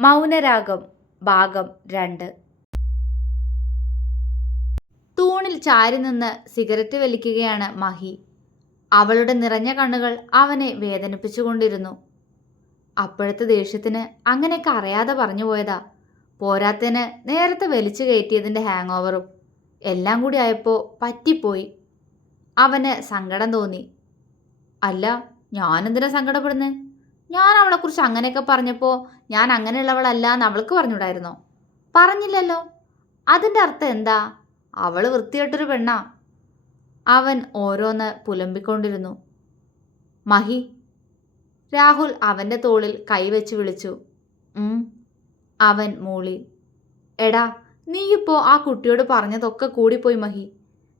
മൗനരാഗം ഭാഗം 2. തൂണിൽ ചാരി നിന്ന് സിഗരറ്റ് വലിക്കുകയാണ് മഹി. അവളുടെ നിറഞ്ഞ കണ്ണുകൾ അവനെ വേദനിപ്പിച്ചുകൊണ്ടിരുന്നു. അപ്പോഴത്തെ ദേഷ്യത്തിന് അങ്ങനെയൊക്കെ അറിയാതെ പറഞ്ഞു പോയതാ. പോരാത്തതിന് നേരത്തെ വലിച്ചു കയറ്റിയതിൻ്റെ ഹാങ് ഓവറും എല്ലാം കൂടി ആയപ്പോൾ പറ്റിപ്പോയി. അവന് സങ്കടം തോന്നി. അല്ല, ഞാനെന്തിനാ സങ്കടപ്പെടുന്നേ? ഞാൻ അവളെക്കുറിച്ച് അങ്ങനെയൊക്കെ പറഞ്ഞപ്പോൾ ഞാൻ അങ്ങനെയുള്ളവളല്ല എന്ന് അവൾക്ക് പറഞ്ഞൂടായിരുന്നോ? പറഞ്ഞില്ലല്ലോ. അതിൻ്റെ അർത്ഥം എന്താ? അവൾ വൃത്തികെട്ടൊരു പെണ്ണാ. അവൻ ഓരോന്ന് പുലമ്പിക്കൊണ്ടിരുന്നു. മഹി. രാഹുൽ അവൻ്റെ തോളിൽ കൈവച്ച് വിളിച്ചു. അവൻ മൂളി. എടാ, നീയിപ്പോൾ ആ കുട്ടിയോട് പറഞ്ഞതൊക്കെ കൂടിപ്പോയി മഹി.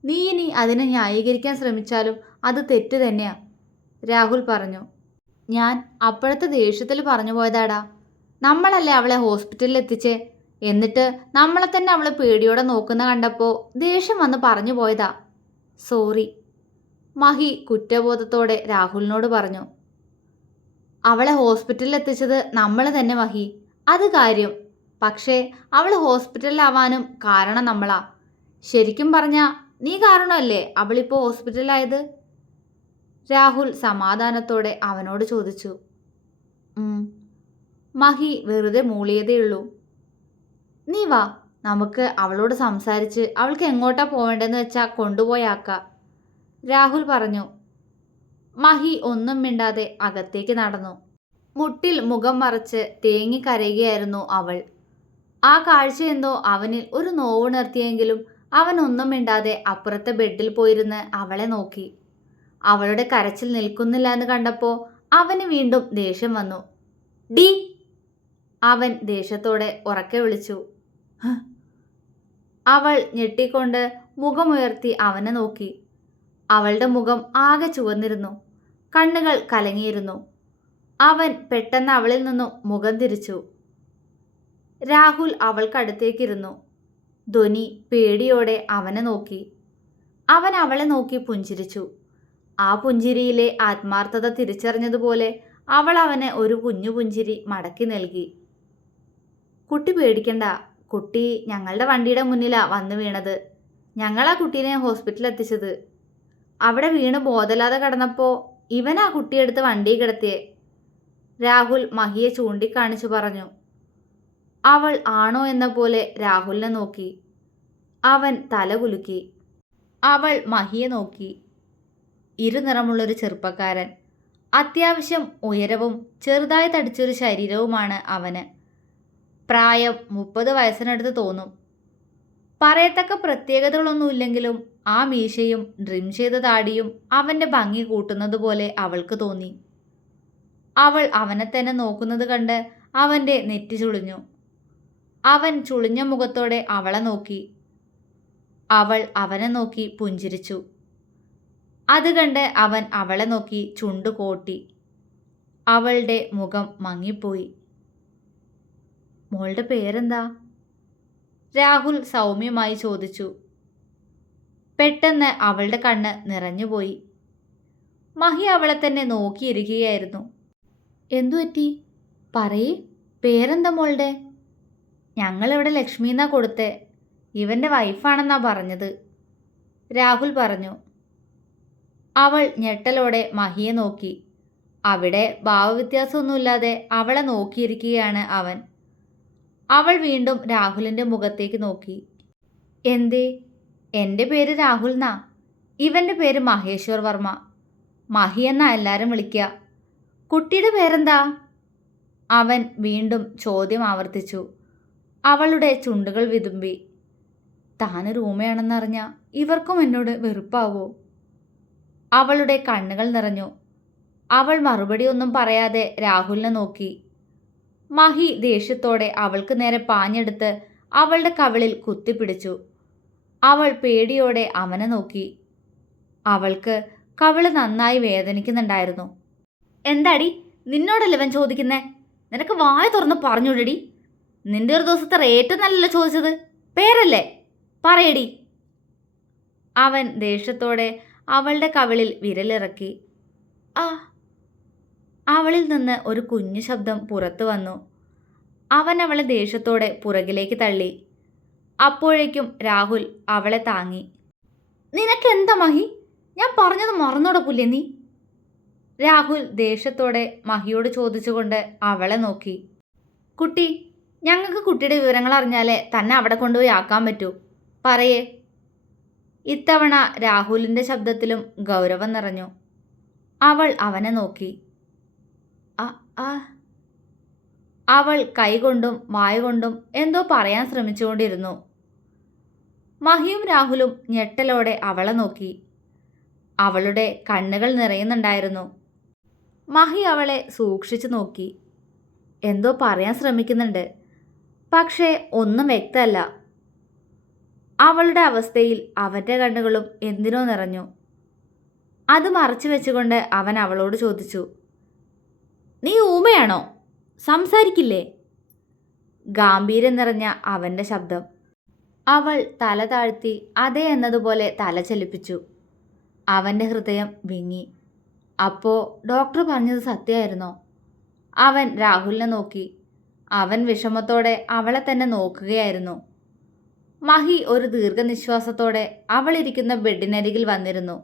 നീ ഇനി അതിനെ ന്യായീകരിക്കാൻ ശ്രമിച്ചാലും അത് തെറ്റ് തന്നെയാ. രാഹുൽ പറഞ്ഞു. ഞാൻ അപ്പോഴത്തെ ദേഷ്യത്തിൽ പറഞ്ഞു പോയതാടാ. നമ്മളല്ലേ അവളെ ഹോസ്പിറ്റലിൽ എത്തിച്ചേ. എന്നിട്ട് നമ്മളെ തന്നെ അവളെ പേടിയോടെ നോക്കുന്ന കണ്ടപ്പോൾ ദേഷ്യം വന്ന് പറഞ്ഞു പോയതാ. സോറി. മഹി കുറ്റബോധത്തോടെ രാഹുലിനോട് പറഞ്ഞു. അവളെ ഹോസ്പിറ്റലിൽ എത്തിച്ചത് നമ്മൾ തന്നെ മഹി, അത് കാര്യം. പക്ഷേ അവൾ ഹോസ്പിറ്റലിലാവാനും കാരണം നമ്മളാ. ശരിക്കും പറഞ്ഞാൽ നീ കാരണമല്ലേ അവളിപ്പോൾ ഹോസ്പിറ്റലിലായത്? രാഹുൽ സമാധാനത്തോടെ അവനോട് ചോദിച്ചു. മഹി വെറുതെ മൂളിയതേയുള്ളൂ. നീ വാ, നമുക്ക് അവളോട് സംസാരിച്ച് അവൾക്ക് എങ്ങോട്ടാ പോവേണ്ടതെന്ന് വെച്ചാൽ കൊണ്ടുപോയാക്കാം, രാഹുൽ പറഞ്ഞു. മഹി ഒന്നും മിണ്ടാതെ അകത്തേക്ക് നടന്നു. മുട്ടിൽ മുഖം മറച്ച് തേങ്ങിക്കരയുകയായിരുന്നു അവൾ. ആ കാഴ്ചയെന്തോ അവനിൽ ഒരു നോവുണർത്തിയെങ്കിലും അവൻ ഒന്നും മിണ്ടാതെ അപ്പുറത്തെ ബെഡിൽ പോയിരുന്ന് അവളെ നോക്കി. അവളുടെ കരച്ചിൽ നിൽക്കുന്നില്ല എന്ന് കണ്ടപ്പോൾ അവന് വീണ്ടും ദേഷ്യം വന്നു. ഡി, അവൻ ദേഷ്യത്തോടെ ഉറക്കെ വിളിച്ചു. അവൾ ഞെട്ടിക്കൊണ്ട് മുഖമുയർത്തി അവനെ നോക്കി. അവളുടെ മുഖം ആകെ ചുവന്നിരുന്നു, കണ്ണുകൾ കലങ്ങിയിരുന്നു. അവൻ പെട്ടെന്ന് അവളിൽ നിന്നും മുഖം തിരിച്ചു. രാഹുൽ അവൾക്കടുത്തേക്കിരുന്നു. ധ്വനി പേടിയോടെ അവനെ നോക്കി. അവൻ അവളെ നോക്കി പുഞ്ചിരിച്ചു. ആ പുഞ്ചിരിയിലെ ആത്മാർത്ഥത തിരിച്ചറിഞ്ഞതുപോലെ അവൾ അവന് ഒരു കുഞ്ഞു പുഞ്ചിരി മടക്കി നൽകി. കുട്ടി പേടിക്കണ്ട. കുട്ടി ഞങ്ങളുടെ വണ്ടിയുടെ മുന്നിലാ വന്ന് വീണത്. ഞങ്ങളാ കുട്ടീനെ ഹോസ്പിറ്റലിൽ എത്തിച്ചത്. അവിടെ വീണ് ബോധമില്ലാതെ കിടന്നപ്പോൾ ഇവനാ കുട്ടിയെടുത്ത് വണ്ടിയിൽ കിടത്തിയേ, രാഹുൽ മഹിയെ ചൂണ്ടിക്കാണിച്ചു പറഞ്ഞു. അവൾ ആണോ എന്ന പോലെ രാഹുലിനെ നോക്കി. അവൻ തല കുലുക്കി. അവൾ മഹിയെ നോക്കി. ഇരുനിറമുള്ളൊരു ചെറുപ്പക്കാരൻ. അത്യാവശ്യം ഉയരവും ചെറുതായി തടിച്ചൊരു ശരീരവുമാണ് അവന്. പ്രായം 30 വയസ്സിനടുത്ത് തോന്നും. പറയത്തക്ക പ്രത്യേകതകളൊന്നുമില്ലെങ്കിലും ആ മീശയും ഡ്രിം ചെയ്ത താടിയും അവൻ്റെ ഭംഗി കൂട്ടുന്നതുപോലെ അവൾക്ക് തോന്നി. അവൾ അവനെ തന്നെ നോക്കുന്നത് കണ്ട് അവൻ്റെ നെറ്റി ചുളിഞ്ഞു. അവൻ ചുളിഞ്ഞ മുഖത്തോടെ അവളെ നോക്കി. അവൾ അവനെ നോക്കി പുഞ്ചിരിച്ചു. അത് കണ്ട് അവൻ അവളെ നോക്കി ചുണ്ടു കോട്ടി. അവളുടെ മുഖം മങ്ങിപ്പോയി. മോളുടെ പേരെന്താ? രാഹുൽ സൗമ്യമായി ചോദിച്ചു. പെട്ടെന്ന് അവളുടെ കണ്ണ് നിറഞ്ഞുപോയി. മഹി അവളെ തന്നെ നോക്കിയിരിക്കുകയായിരുന്നു. എന്തുപറ്റി? പറയേ, പേരെന്താ മോളുടെ? ഞങ്ങളിവിടെ ലക്ഷ്മി എന്നാ കൊടുത്തേ. ഇവൻ്റെ വൈഫാണെന്നാ പറഞ്ഞത്, രാഹുൽ പറഞ്ഞു. അവൾ ഞെട്ടലോടെ മഹിയെ നോക്കി. അവിടെ ഭാവവ്യത്യാസമൊന്നുമില്ലാതെ അവളെ നോക്കിയിരിക്കുകയാണ് അവൻ. അവൾ വീണ്ടും രാഹുലിൻ്റെ മുഖത്തേക്ക് നോക്കി. എന്തേ? എൻ്റെ പേര് രാഹുൽ എന്നാ. ഇവൻ്റെ പേര് മഹേശ്വർ വർമ്മ. മഹി എന്നാ എല്ലാവരും വിളിക്കുക. കുട്ടിയുടെ പേരെന്താ? അവൻ വീണ്ടും ചോദ്യം ആവർത്തിച്ചു. അവളുടെ ചുണ്ടുകൾ വിതുമ്പി. താനൊരു ഊമയാണെന്നറിഞ്ഞ ഇവർക്കും എന്നോട് വെറുപ്പാവോ? അവളുടെ കണ്ണുകൾ നിറഞ്ഞു. അവൾ മറുപടിയൊന്നും പറയാതെ രാഹുലിനെ നോക്കി. മഹി ദേഷ്യത്തോടെ അവൾക്ക് നേരെ പാഞ്ഞെടുത്ത് അവളുടെ കവിളിൽ കുത്തിപ്പിടിച്ചു. അവൾ പേടിയോടെ അവനെ നോക്കി. അവൾക്ക് കവിള് നന്നായി വേദനിക്കുന്നുണ്ടായിരുന്നു. എന്താടി, നിന്നോടല്ലേ ഇവൻ ചോദിക്കുന്നേ? നിനക്ക് വായ തുറന്ന് പറഞ്ഞൂടടി. നിന്റെ ഒരു ദിവസത്തെ റേറ്റ് നല്ലല്ലോ ചോദിച്ചത്. പേരല്ലേ? പറയടി. അവൻ ദേഷ്യത്തോടെ അവളുടെ കവിളിൽ വിരലിറക്കി. ആ, അവളിൽ നിന്ന് ഒരു കുഞ്ഞു ശബ്ദം പുറത്തു വന്നു. അവൻ അവളെ ദേഷ്യത്തോടെ പുറകിലേക്ക് തള്ളി. അപ്പോഴേക്കും രാഹുൽ അവളെ താങ്ങി. നിനക്കെന്താ മഹി? ഞാൻ പറഞ്ഞത് മറന്നോടെ പുല്ലേ നീ? രാഹുൽ ദേഷ്യത്തോടെ മഹിയോട് ചോദിച്ചുകൊണ്ട് അവളെ നോക്കി. കുട്ടി, ഞങ്ങൾക്ക് കുട്ടിയുടെ വിവരങ്ങൾ അറിഞ്ഞാലേ തന്നെ അവിടെ കൊണ്ടുപോയി ആക്കാൻ പറ്റൂ. പറയേ. ഇത്തവണ രാഹുലിൻ്റെ ശബ്ദത്തിലും ഗൗരവം നിറഞ്ഞു. അവൾ അവനെ നോക്കി. അവൾ കൈകൊണ്ടും വായുകൊണ്ടും എന്തോ പറയാൻ ശ്രമിച്ചുകൊണ്ടിരുന്നു. മഹിയും രാഹുലും ഞെട്ടലോടെ അവളെ നോക്കി. അവളുടെ കണ്ണുകൾ നിറയുന്നുണ്ടായിരുന്നു. മഹി അവളെ സൂക്ഷിച്ചു നോക്കി. എന്തോ പറയാൻ ശ്രമിക്കുന്നുണ്ട്, പക്ഷേ ഒന്നും വ്യക്തമല്ല. അവളുടെ അവസ്ഥയിൽ അവൻ്റെ കണ്ണുകളും എന്തിനോ നിറഞ്ഞു. അത് മറച്ചു വെച്ചുകൊണ്ട് അവൻ അവളോട് ചോദിച്ചു, നീ ഊമയാണോ? സംസാരിക്കില്ലേ? ഗാംഭീര്യം നിറഞ്ഞ അവൻ്റെ ശബ്ദം. അവൾ തല താഴ്ത്തി അതെ എന്നതുപോലെ തല ചലിപ്പിച്ചു. അവൻ്റെ ഹൃദയം വിങ്ങി. അപ്പോൾ ഡോക്ടർ പറഞ്ഞത് സത്യമായിരുന്നോ? അവൻ രാഹുലിനെ നോക്കി. അവൻ വിഷമത്തോടെ അവളെ തന്നെ നോക്കുകയായിരുന്നു. മഹി ഒരു ദീർഘനിശ്വാസത്തോടെ അവളിരിക്കുന്ന ബെഡിനരികിൽ വന്നിരുന്നു.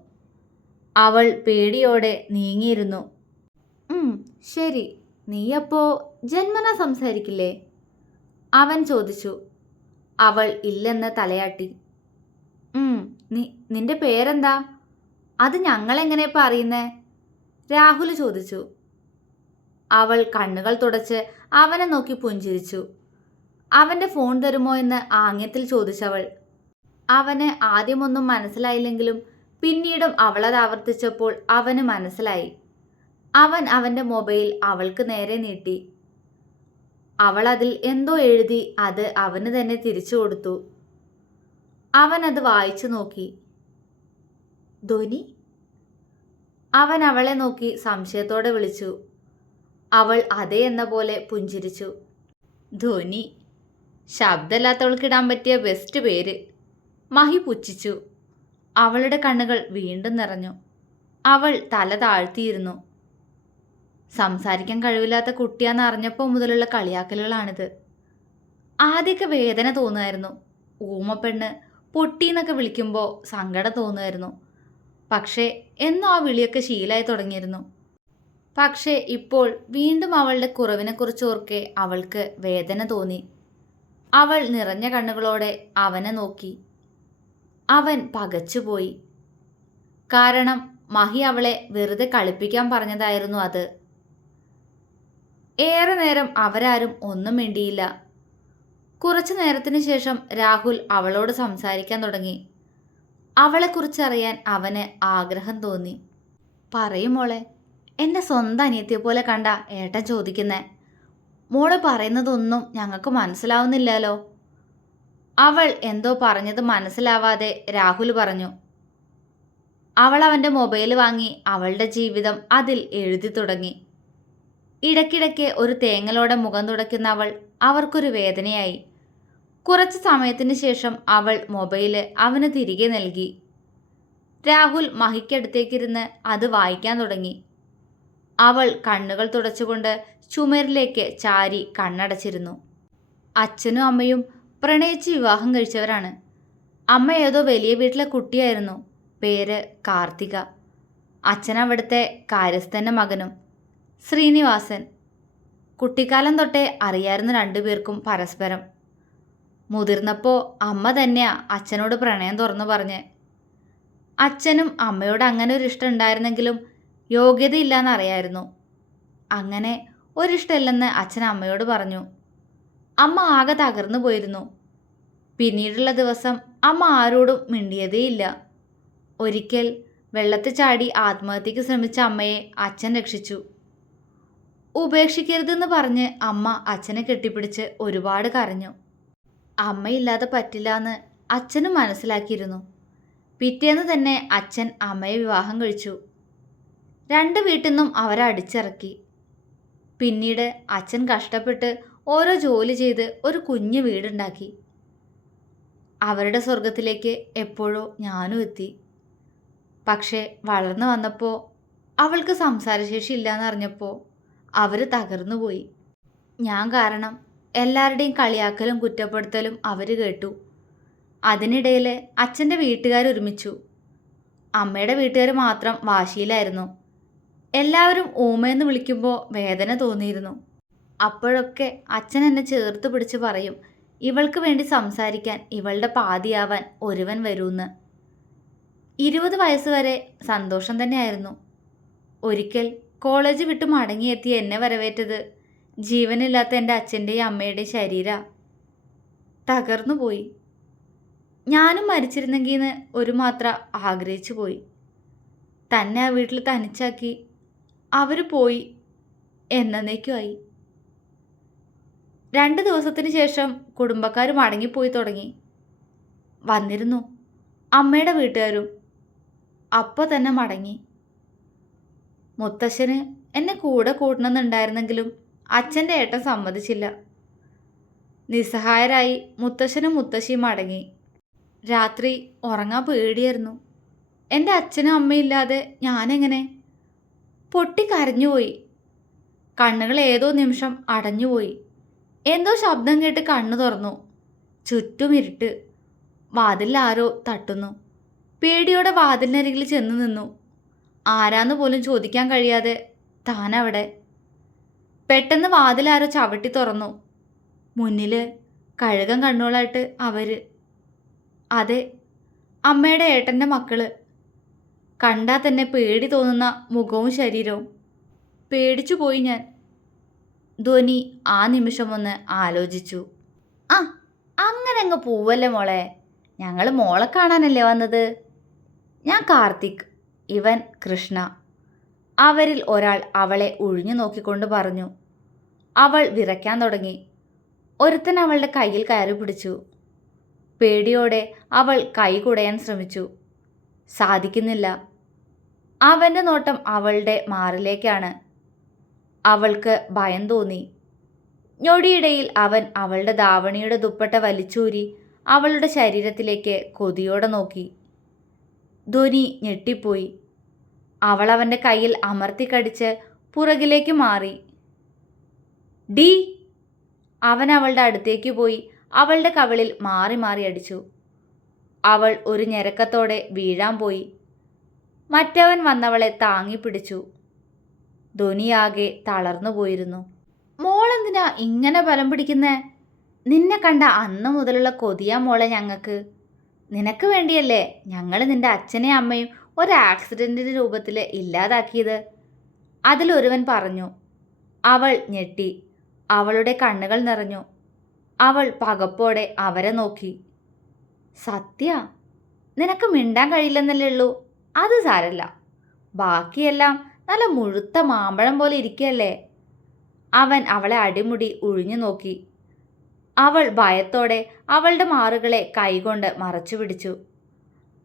അവൾ പേടിയോടെ നീങ്ങിയിരുന്നു. ശരി, നീയപ്പോ ജന്മന സംസാരിക്കില്ലേ? അവൻ ചോദിച്ചു. അവൾ ഇല്ലെന്ന് തലയാട്ടി. നിന്റെ പേരെന്താ? അത് ഞങ്ങളെങ്ങനെ ഇപ്പം അറിയുന്നേ? രാഹുൽ ചോദിച്ചു. അവൾ കണ്ണുകൾ തുടച്ച് അവനെ നോക്കി പുഞ്ചിരിച്ചു. അവൻ്റെ ഫോൺ തരുമോ എന്ന് ആംഗ്യത്തിൽ ചോദിച്ചവൾ. അവന് ആദ്യമൊന്നും മനസ്സിലായില്ലെങ്കിലും പിന്നീടും അവളത് ആവർത്തിച്ചപ്പോൾ അവന് മനസ്സിലായി. അവൻ അവൻ്റെ മൊബൈൽ അവൾക്ക് നേരെ നീട്ടി. അവൾ അതിൽ എന്തോ എഴുതി അത് അവന് തന്നെ തിരിച്ചു കൊടുത്തു. അവൻ അത് വായിച്ചു നോക്കി. ധ്വനി? അവൻ അവളെ നോക്കി സംശയത്തോടെ വിളിച്ചു. അവൾ അതേ എന്ന പോലെ പുഞ്ചിരിച്ചു. ധ്വനി? ശബ്ദമില്ലാത്തവൾക്കിടാൻ പറ്റിയ ബെസ്റ്റ് പേര്. മഹി പുച്ഛിച്ചു. അവളുടെ കണ്ണുകൾ വീണ്ടും നിറഞ്ഞു. അവൾ തല താഴ്ത്തിയിരുന്നു. സംസാരിക്കാൻ കഴിവില്ലാത്ത കുട്ടിയാന്ന് അറിഞ്ഞപ്പോൾ മുതലുള്ള കളിയാക്കലുകളാണിത്. ആദ്യമൊക്കെ വേദന തോന്നുമായിരുന്നു. ഊമപ്പെണ്ണ്, പൊട്ടിന്നൊക്കെ വിളിക്കുമ്പോൾ സങ്കടം തോന്നുമായിരുന്നു. പക്ഷേ എന്നും ആ വിളിയൊക്കെ ശീലമായി തുടങ്ങിയിരുന്നു. പക്ഷേ ഇപ്പോൾ വീണ്ടും അവളുടെ കുറവിനെക്കുറിച്ച് ഓർക്കെ അവൾക്ക് വേദന തോന്നി. അവൾ നിറഞ്ഞ കണ്ണുകളോടെ അവനെ നോക്കി. അവൻ പകച്ചുപോയി. കാരണം മഹി അവളെ വെറുതെ കളിപ്പിക്കാൻ പറഞ്ഞതായിരുന്നു അത്. ഏറെ നേരം അവരാരും ഒന്നും മിണ്ടിയില്ല. കുറച്ചു നേരത്തിന് ശേഷം രാഹുൽ അവളോട് സംസാരിക്കാൻ തുടങ്ങി. അവളെക്കുറിച്ചറിയാൻ അവന് ആഗ്രഹം തോന്നി. പറയും മോളെ, എൻ്റെ സ്വന്തം അനിയത്തിയെ പോലെ കണ്ട ഏട്ടൻ ചോദിക്കുന്നേ. മോള് പറയുന്നതൊന്നും ഞങ്ങൾക്ക് മനസ്സിലാവുന്നില്ലല്ലോ. അവൾ എന്തോ പറഞ്ഞത് മനസ്സിലാവാതെ രാഹുൽ പറഞ്ഞു. അവൾ അവൻ്റെ മൊബൈൽ വാങ്ങി അവളുടെ ജീവിതം അതിൽ എഴുതി തുടങ്ങി. ഇടയ്ക്കിടയ്ക്ക് ഒരു തേങ്ങലോടെ മുഖം തുടയ്ക്കുന്ന അവൾ അവർക്കൊരു വേദനയായി. കുറച്ച് സമയത്തിന് ശേഷം അവൾ മൊബൈല് അവന് തിരികെ നൽകി. രാഹുൽ മഹിക്കടുത്തേക്കിരുന്ന് അത് വായിക്കാൻ തുടങ്ങി. അവൾ കണ്ണുകൾ തുടച്ചുകൊണ്ട് ചുമരിലേക്ക് ചാരി കണ്ണടച്ചിരുന്നു. അച്ഛനും അമ്മയും പ്രണയിച്ച് വിവാഹം കഴിച്ചവരാണ്. അമ്മ ഏതോ വലിയ വീട്ടിലെ കുട്ടിയായിരുന്നു. പേര് കാർത്തിക. അച്ഛൻ അവിടുത്തെ കാര്യസ്ഥൻ്റെ മകനും. ശ്രീനിവാസൻ. കുട്ടിക്കാലം തൊട്ടേ അറിയാവുന്ന രണ്ടുപേർക്കും പരസ്പരം. മുതിർന്നപ്പോൾ അമ്മ തന്നെയാ അച്ഛനോട് പ്രണയം തുറന്നു പറഞ്ഞ്. അച്ഛനും അമ്മയോട് അങ്ങനെ ഒരു ഇഷ്ടം ഉണ്ടായിരുന്നെങ്കിലും യോഗ്യതയില്ലാന്നറിയായിരുന്നു. അങ്ങനെ ഒരിഷ്ടമില്ലെന്ന് അച്ഛൻ അമ്മയോട് പറഞ്ഞു. അമ്മ ആകെ തകർന്നു പോയിരുന്നു. പിന്നീടുള്ള ദിവസം അമ്മ ആരോടും മിണ്ടിയതേയില്ല. ഒരിക്കൽ വെള്ളത്തിൽ ചാടി ആത്മഹത്യക്ക് ശ്രമിച്ച അമ്മയെ അച്ഛൻ രക്ഷിച്ചു. ഉപേക്ഷിക്കരുതെന്ന് പറഞ്ഞ് അമ്മ അച്ഛനെ കെട്ടിപ്പിടിച്ച് ഒരുപാട് കരഞ്ഞു. അമ്മയില്ലാതെ പറ്റില്ലാന്ന് അച്ഛനും മനസ്സിലാക്കിയിരുന്നു. പിറ്റേന്ന് തന്നെ അച്ഛൻ അമ്മയെ വിവാഹം കഴിച്ചു. രണ്ട് വീട്ടിൽ നിന്നും അവരെ അടിച്ചിറക്കി. പിന്നീട് അച്ഛൻ കഷ്ടപ്പെട്ട് ഓരോ ജോലി ചെയ്ത് ഒരു കുഞ്ഞു വീടുണ്ടാക്കി. അവരുടെ സ്വർഗത്തിലേക്ക് എപ്പോഴോ ഞാനും എത്തി. പക്ഷേ വളർന്നു വന്നപ്പോൾ അവൾക്ക് സംസാരശേഷി ഇല്ലയെന്നറിഞ്ഞപ്പോൾ അവർ തകർന്നുപോയി. ഞാൻ കാരണം എല്ലാവരുടെയും കളിയാക്കലും കുറ്റപ്പെടുത്തലും അവർ കേട്ടു. അതിനിടയിൽ അച്ഛൻ്റെ വീട്ടുകാരൊരുമിച്ചു. അമ്മയുടെ വീട്ടുകാർ മാത്രം വാശിയിലായിരുന്നു. എല്ലാവരും ഊമയെന്ന് വിളിക്കുമ്പോൾ വേദന തോന്നിയിരുന്നു. അപ്പോഴൊക്കെ അച്ഛൻ എന്നെ ചേർത്ത് പിടിച്ച് പറയും, ഇവൾക്ക് വേണ്ടി സംസാരിക്കാൻ ഇവളുടെ പാതിയാവാൻ ഒരുവൻ വരൂന്ന്. 20 വയസ്സ് വരെ സന്തോഷം തന്നെയായിരുന്നു. ഒരിക്കൽ കോളേജ് വിട്ട് മടങ്ങിയെത്തിയ എന്നെ വരവേറ്റത് ജീവനില്ലാത്ത എൻ്റെ അച്ഛൻ്റെയും അമ്മയുടെയും ശരീരം തകർന്നു പോയി. ഞാനും മരിച്ചിരുന്നെങ്കിന്ന് ഒരു മാത്ര ആഗ്രഹിച്ചു പോയി. തന്നെ ആ വീട്ടിൽ തനിച്ചാക്കി അവർ പോയി, എന്നേക്കുമായി. 2 ദിവസത്തിന് ശേഷം കുടുംബക്കാർ മടങ്ങിപ്പോയി തുടങ്ങി. വന്നിരുന്നു അമ്മയുടെ വീട്ടുകാരും. അപ്പോൾ തന്നെ മടങ്ങി. മുത്തശ്ശന് എന്നെ കൂടെ കൂട്ടണമെന്നുണ്ടായിരുന്നെങ്കിലും അച്ഛൻ്റെ ഏട്ടൻ സമ്മതിച്ചില്ല. നിസ്സഹായരായി മുത്തശ്ശനും മുത്തശ്ശിയും മടങ്ങി. രാത്രി ഉറങ്ങാൻ പേടിയായിരുന്നു. എൻ്റെ അച്ഛനും അമ്മയില്ലാതെ ഞാനെങ്ങനെ? പൊട്ടിക്കരഞ്ഞുപോയി. കണ്ണുകൾ ഏതോ നിമിഷം അടഞ്ഞുപോയി. എന്തോ ശബ്ദം കേട്ട് കണ്ണു തുറന്നു. ചുറ്റും ഇരുട്ട്. വാതിലിൽ ആരോ തട്ടുന്നു. പേടിയോടെ വാതിലിനരികിൽ ചെന്ന് നിന്നു. ആരാന്ന് പോലും ചോദിക്കാൻ കഴിയാതെ താനവിടെ. പെട്ടെന്ന് വാതിലാരോ ചവിട്ടി തുറന്നു. മുന്നിൽ കഴുകൻ കണ്ണുകളായിട്ട് അവര്. അതെ, അമ്മയുടെ ഏട്ടൻ്റെ മക്കള്. കണ്ടാൽ തന്നെ പേടി തോന്നുന്ന മുഖവും ശരീരവും. പേടിച്ചു പോയി ഞാൻ. ധ്വനി ആ നിമിഷം ഒന്ന് ആലോചിച്ചു. ആ, അങ്ങനെ അങ്ങ് പോവല്ലേ മോളെ, ഞങ്ങൾ മോളെ കാണാനല്ലേ വന്നത്. ഞാൻ കാർത്തിക്, ഇവൻ കൃഷ്ണ. അവരിൽ ഒരാൾ അവളെ ഒഴിഞ്ഞു നോക്കിക്കൊണ്ട് പറഞ്ഞു. അവൾ വിറയ്ക്കാൻ തുടങ്ങി. ഒരുത്തൻ അവളുടെ കയ്യിൽ കയറി പിടിച്ചു. പേടിയോടെ അവൾ കൈ കുടയാൻ ശ്രമിച്ചു. സാധിക്കുന്നില്ല. അവൻ്റെ നോട്ടം അവളുടെ മാറിലേക്കാണ്. അവൾക്ക് ഭയം തോന്നി. ഞൊടിയിടയിൽ അവൻ അവളുടെ ധാവണിയുടെ ദുപ്പട്ട വലിച്ചൂരി അവളുടെ ശരീരത്തിലേക്ക് കൊതിയോടെ നോക്കി. ധ്വനി ഞെട്ടിപ്പോയി. അവൾ അവൻ്റെ കയ്യിൽ അമർത്തിക്കടിച്ച് പുറകിലേക്ക് മാറി. ഡി! അവൻ അവളുടെ അടുത്തേക്ക് പോയി അവളുടെ കവിളിൽ മാറി മാറി അടിച്ചു. അവൾ ഒരു ഞെരക്കത്തോടെ വീഴാൻ പോയി. മറ്റവൻ വന്നവളെ താങ്ങിപ്പിടിച്ചു. ധ്വനിയാകെ തളർന്നു പോയിരുന്നു. മോളെന്തിനാ ഇങ്ങനെ ബലം പിടിക്കുന്നേ? നിന്നെ കണ്ട അന്ന് മുതലുള്ള കൊതിയാ മോളെ ഞങ്ങൾക്ക്. നിനക്ക് വേണ്ടിയല്ലേ ഞങ്ങൾ നിന്റെ അച്ഛനെയും അമ്മയും ഒരു ആക്സിഡൻറ്റിൻ്റെ രൂപത്തിൽ ഇല്ലാതാക്കിയത്. അതിലൊരുവൻ പറഞ്ഞു. അവൾ ഞെട്ടി. അവളുടെ കണ്ണുകൾ നിറഞ്ഞു. അവൾ പകപ്പോടെ അവരെ നോക്കി. സത്യ, നിനക്ക് മിണ്ടാൻ കഴിയില്ലെന്നല്ലേ ഉള്ളൂ. അത് സാരല്ല, ബാക്കിയെല്ലാം നല്ല മുഴുത്ത മാമ്പഴം പോലെ ഇരിക്കുകയല്ലേ. അവൻ അവളെ അടിമുടി ഉഴിഞ്ഞു നോക്കി. അവൾ ഭയത്തോടെ അവളുടെ മാറുകളെ കൈകൊണ്ട് മറച്ചു പിടിച്ചു.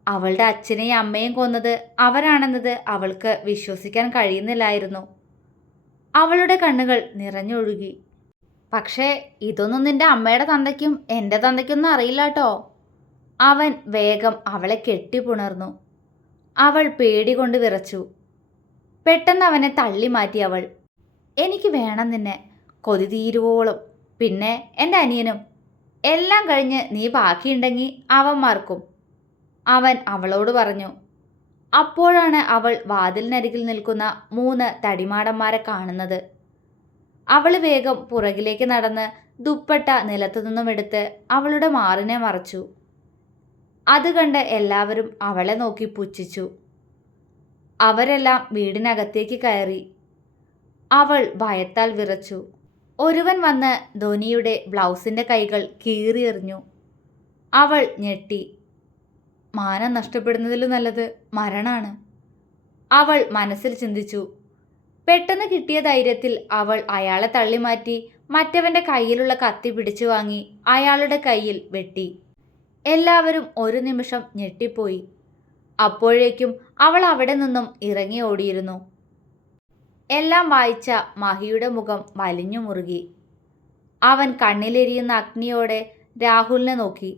അവളുടെ അച്ഛനെയും അമ്മയും കൊന്നത് അവരാണെന്നത് അവൾക്ക് വിശ്വസിക്കാൻ കഴിയുന്നില്ലായിരുന്നു. അവളുടെ കണ്ണുകൾ നിറഞ്ഞൊഴുകി. പക്ഷേ ഇതൊന്നും നിന്റെ അമ്മയുടെ തന്തയ്ക്കും എൻ്റെ തന്തയ്ക്കൊന്നും അറിയില്ല കേട്ടോ. അവൻ വേഗം അവളെ കെട്ടിപ്പുണർന്നു. അവൾ പേടി കൊണ്ട് വിറച്ചു. പെട്ടെന്ന് അവനെ തള്ളി മാറ്റി അവൾ. എനിക്ക് വേണം നിന്നെ, കൊതി തീരുവോളം. പിന്നെ എൻ്റെ അനിയനും. എല്ലാം കഴിഞ്ഞ് നീ ബാക്കിയുണ്ടെങ്കിൽ അവന്മാർക്കും, അവൻ അവളോട് പറഞ്ഞു. അപ്പോഴാണ് അവൾ വാതിലിനരികിൽ നിൽക്കുന്ന 3 തടിമാടന്മാരെ കാണുന്നത്. അവൾ വേഗം പുറകിലേക്ക് നടന്ന് ദുപ്പട്ട നിലത്തു നിന്നും എടുത്ത് അവളുടെ മാറിനെ മറച്ചു. അത് കണ്ട് എല്ലാവരും അവളെ നോക്കി പുച്ഛിച്ചു. അവരെല്ലാം വീടിനകത്തേക്ക് കയറി. അവൾ ഭയത്താൽ വിറച്ചു. ഒരുവൻ വന്ന് ധ്വനിയുടെ ബ്ലൗസിൻ്റെ കൈകൾ കീറിയെറിഞ്ഞു. അവൾ ഞെട്ടി. മാനം നഷ്ടപ്പെടുന്നതിലും നല്ലത് മരണാണ്, അവൾ മനസ്സിൽ ചിന്തിച്ചു. പെട്ടെന്ന് കിട്ടിയ ധൈര്യത്തിൽ അവൾ അയാളെ തള്ളിമാറ്റി മറ്റവൻ്റെ കയ്യിലുള്ള കത്തി പിടിച്ചു വാങ്ങി അയാളുടെ കയ്യിൽ വെട്ടി. എല്ലാവരും ഒരു നിമിഷം ഞെട്ടിപ്പോയി. അപ്പോഴേക്കും അവൾ അവിടെ നിന്നും ഇറങ്ങി ഓടിയിരുന്നു. എല്ലാം വായിച്ച മഹിയുടെ മുഖം വലിഞ്ഞു മുറുകി. അവൻ കണ്ണിലെരിയുന്ന അഗ്നിയോടെ രാഹുലിനെ നോക്കി.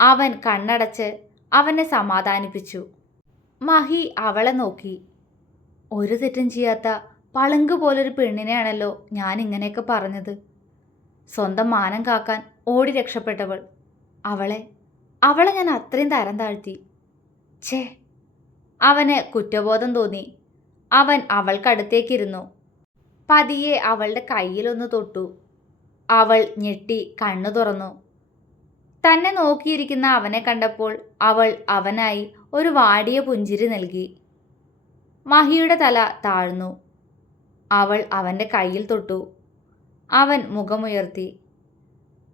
അവൻ കണ്ണടച്ച് അവനെ സമാധാനിപ്പിച്ചു. മഹി അവളെ നോക്കി. ഒരു തെറ്റും ചെയ്യാത്ത പളുങ്ക് പോലൊരു പെണ്ണിനെയാണല്ലോ ഞാൻ ഇങ്ങനെയൊക്കെ പറഞ്ഞത്. സ്വന്തം മാനം കാക്കാൻ ഓടി രക്ഷപ്പെട്ടവൾ. അവളെ ഞാൻ അത്രയും തരം താഴ്ത്തി. ഛേ! അവന് കുറ്റബോധം തോന്നി. അവൻ അവൾക്കടുത്തേക്കിരുന്നു. പതിയെ അവളുടെ കയ്യിലൊന്ന് തൊട്ടു. അവൾ ഞെട്ടി കണ്ണു തുറന്നു. തന്നെ നോക്കിയിരിക്കുന്ന അവനെ കണ്ടപ്പോൾ അവൾ അവനായി ഒരു വാടിയ പുഞ്ചിരി നൽകി. മഹിയുടെ തല താഴ്ന്നു. അവൾ അവൻ്റെ കയ്യിൽ തൊട്ടു. അവൻ മുഖമുയർത്തി.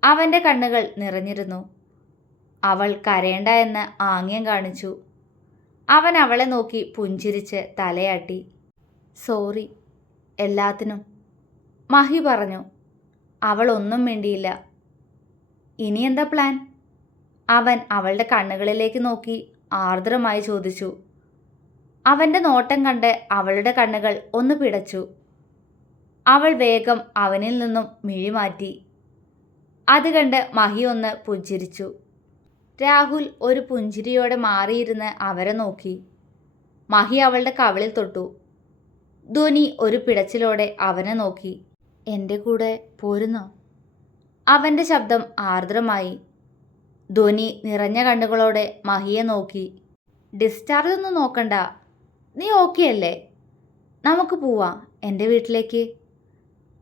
അവൻ്റെ കണ്ണുകൾ നിറഞ്ഞിരുന്നു. അവൾ കരയണ്ട എന്ന് ആംഗ്യം കാണിച്ചു. അവൻ അവളെ നോക്കി പുഞ്ചിരിച്ച് തലയാട്ടി. സോറി എല്ലാത്തിനും, മഹി പറഞ്ഞു. അവൾ ഒന്നും മിണ്ടിയില്ല. ഇനി എന്താ പ്ലാൻ? അവൻ അവളുടെ കണ്ണുകളിലേക്ക് നോക്കി ആർദ്രമായി ചോദിച്ചു. അവൻ്റെ നോട്ടം കണ്ട് അവളുടെ കണ്ണുകൾ ഒന്ന് പിടച്ചു. അവൾ വേഗം അവനിൽ നിന്നും മിഴി മാറ്റി. അത് കണ്ട് മഹി ഒന്ന് പുഞ്ചിരിച്ചു. രാഹുൽ ഒരു പുഞ്ചിരിയോടെ മാറിയിരുന്ന് അവരെ നോക്കി. മഹി അവളുടെ കവിളിൽ തൊട്ടു. ധ്വനി ഒരു പിടച്ചിലോടെ അവനെ നോക്കി. എൻ്റെ കൂടെ പോരുന്നോ? അവൻ്റെ ശബ്ദം ആർദ്രമായി. ധ്വനി നിറഞ്ഞ കണ്ണുകളോടെ മഹിയെ നോക്കി. ഡിസ്ചാർജ് ഒന്നും നോക്കണ്ട, നീ ഓക്കെ അല്ലേ? നമുക്ക് പോവാം എൻ്റെ വീട്ടിലേക്ക്.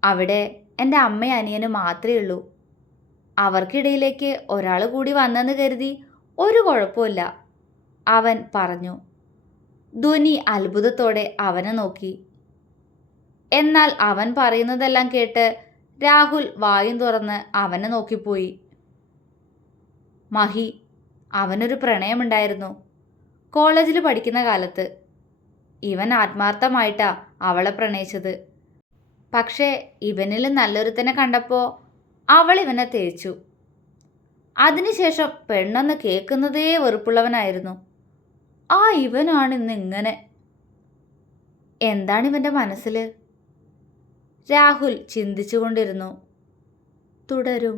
അവിടെ എൻ്റെ അമ്മയും അനിയനും മാത്രമേ ഉള്ളൂ. അവർക്കിടയിലേക്ക് ഒരാൾ കൂടി വന്നെന്ന് കരുതി ഒരു കുഴപ്പമില്ല, അവൻ പറഞ്ഞു. ധ്വനി അത്ഭുതത്തോടെ അവനെ നോക്കി. എന്നാൽ അവൻ പറയുന്നതെല്ലാം കേട്ട് രാഹുൽ വായും തുറന്ന് അവനെ നോക്കിപ്പോയി. മഹി, അവനൊരു പ്രണയമുണ്ടായിരുന്നു കോളേജിൽ പഠിക്കുന്ന കാലത്ത്. ഇവൻ ആത്മാർത്ഥമായിട്ടാ അവളെ പ്രണയിച്ചത്. പക്ഷേ ഇവനിൽ നല്ലൊരുത്തനെ കണ്ടപ്പോൾ അവൾ ഇവനെ തേച്ചു. അതിനുശേഷം പെണ്ണെന്ന് കേൾക്കുന്നതേ വെറുപ്പുള്ളവനായിരുന്നു. ആ ഇവനാണ് ഇന്ന് ഇങ്ങനെ. എന്താണിവൻ്റെ മനസ്സിൽ? രാഹുൽ ചിന്തിച്ചുകൊണ്ടിരുന്നു. തുടരും.